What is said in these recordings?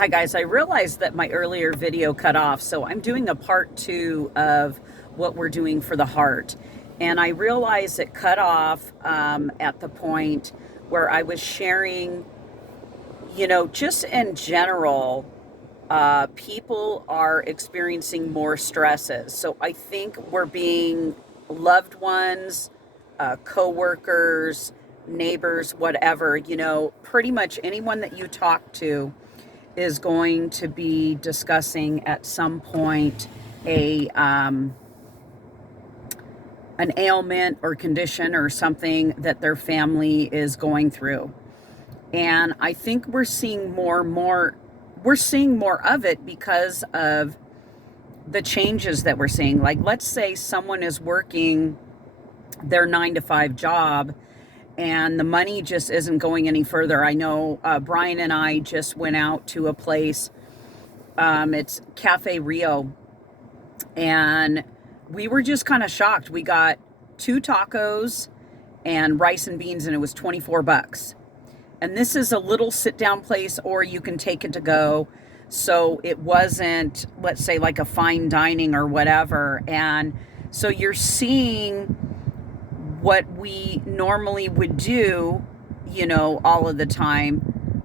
Hi guys, I realized that my earlier video cut off, so I'm doing a part 2 of what we're doing for the heart. And I realized it cut off at the point where I was sharing, just in general, people are experiencing more stresses. So I think we're being loved ones, co-workers, neighbors, whatever, pretty much anyone that you talk to is going to be discussing at some point a an ailment or condition or something that their family is going through. And I think we're seeing more of it because of the changes that we're seeing. Like, let's say someone is working their 9 to 5 job and the money just isn't going any further. I know Brian and I just went out to a place, it's Cafe Rio, and we were just kind of shocked. We got 2 tacos and rice and beans, and it was 24 bucks. And this is a little sit down place, or you can take it to go. So it wasn't, let's say, like a fine dining or whatever. And so you're seeing what we normally would do, all of the time.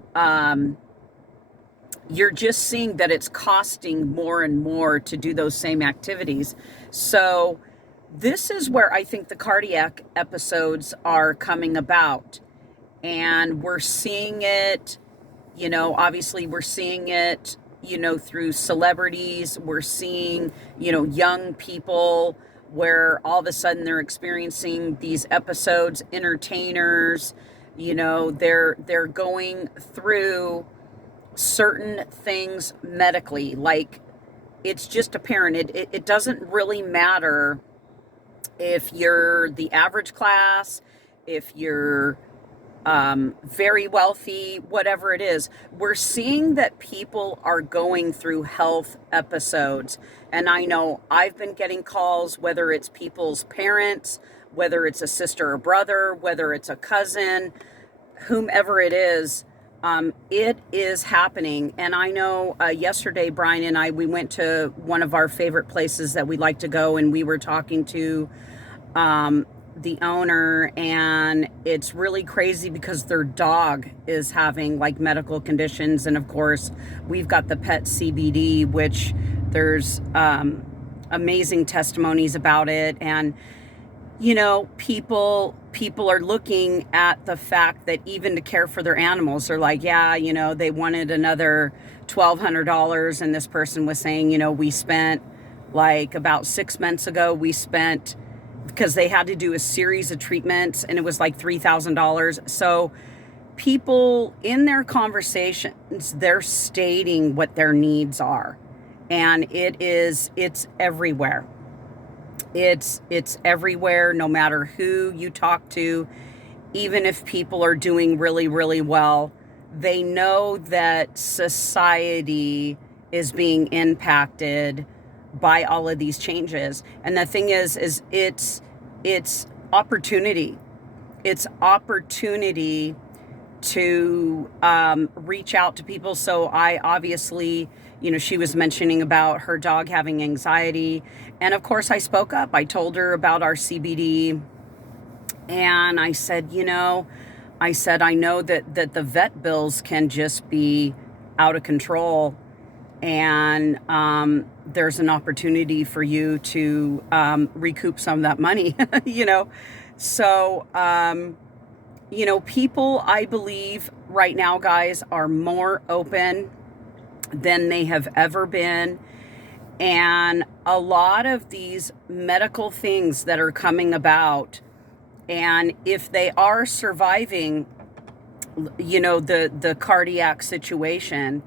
You're just seeing that it's costing more and more to do those same activities. So this is where I think the cardiac episodes are coming about. And we're seeing it, obviously we're seeing it, through celebrities. We're seeing, young people where all of a sudden they're experiencing these episodes, entertainers, they're going through certain things medically. Like, it's just apparent. It doesn't really matter if you're the average class, if you're very wealthy, whatever it is. We're seeing that people are going through health episodes. And I know I've been getting calls, whether it's people's parents, whether it's a sister or brother, whether it's a cousin, whomever it is happening. And I know yesterday, Brian and I, we went to one of our favorite places that we like to go, and we were talking to the owner, and it's really crazy because their dog is having like medical conditions. And of course, we've got the pet CBD, which there's amazing testimonies about it. And people are looking at the fact that even to care for their animals, they're like, yeah, they wanted another $1,200. And this person was saying, we spent, like, about 6 months ago, because they had to do a series of treatments, and it was like $3,000. So people in their conversations, they're stating what their needs are. And it's everywhere. It's everywhere, no matter who you talk to. Even if people are doing really, really well, they know that society is being impacted by all of these changes. And the thing is it's opportunity. It's opportunity to reach out to people. So I obviously, she was mentioning about her dog having anxiety. And of course I spoke up. I told her about our CBD. And I said, I know that the vet bills can just be out of control. And there's an opportunity for you to recoup some of that money, So, people, I believe right now, guys, are more open than they have ever been. And a lot of these medical things that are coming about, and if they are surviving, the cardiac situation,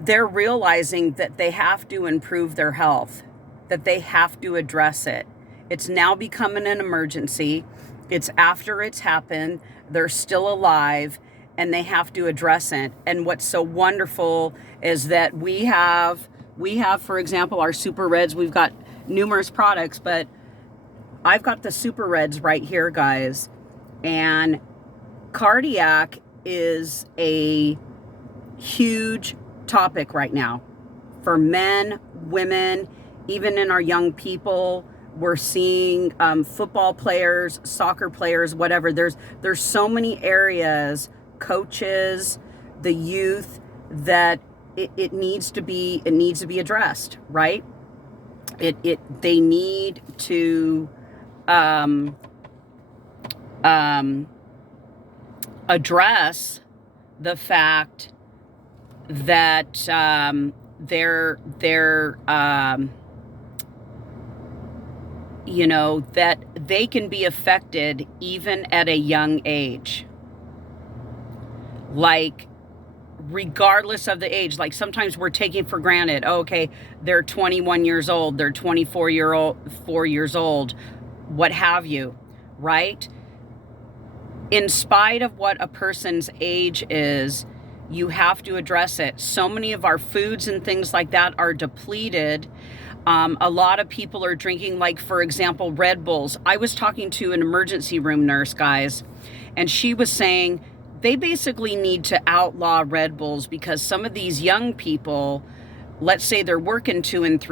they're realizing that they have to improve their health, that they have to address it. It's now becoming an emergency. It's after it's happened. They're still alive, and they have to address it. And what's so wonderful is that we have, for example, our Super Reds. We've got numerous products, but I've got the Super Reds right here, guys. And cardiac is a huge topic right now for men, women, even in our young people. We're seeing football players, soccer players, whatever. There's so many areas, coaches, the youth, that it needs to be addressed, right? They need to address the fact that they're you know, that they can be affected even at a young age. Like, regardless of the age, like sometimes we're taking for granted, oh, okay, they're 21 years old, they're 4 years old, what have you, right? In spite of what a person's age is, you have to address it. So many of our foods and things like that are depleted. A lot of people are drinking, like, for example, Red Bulls. I was talking to an emergency room nurse, guys, and she was saying they basically need to outlaw Red Bulls because some of these young people, let's say they're working 2 and 3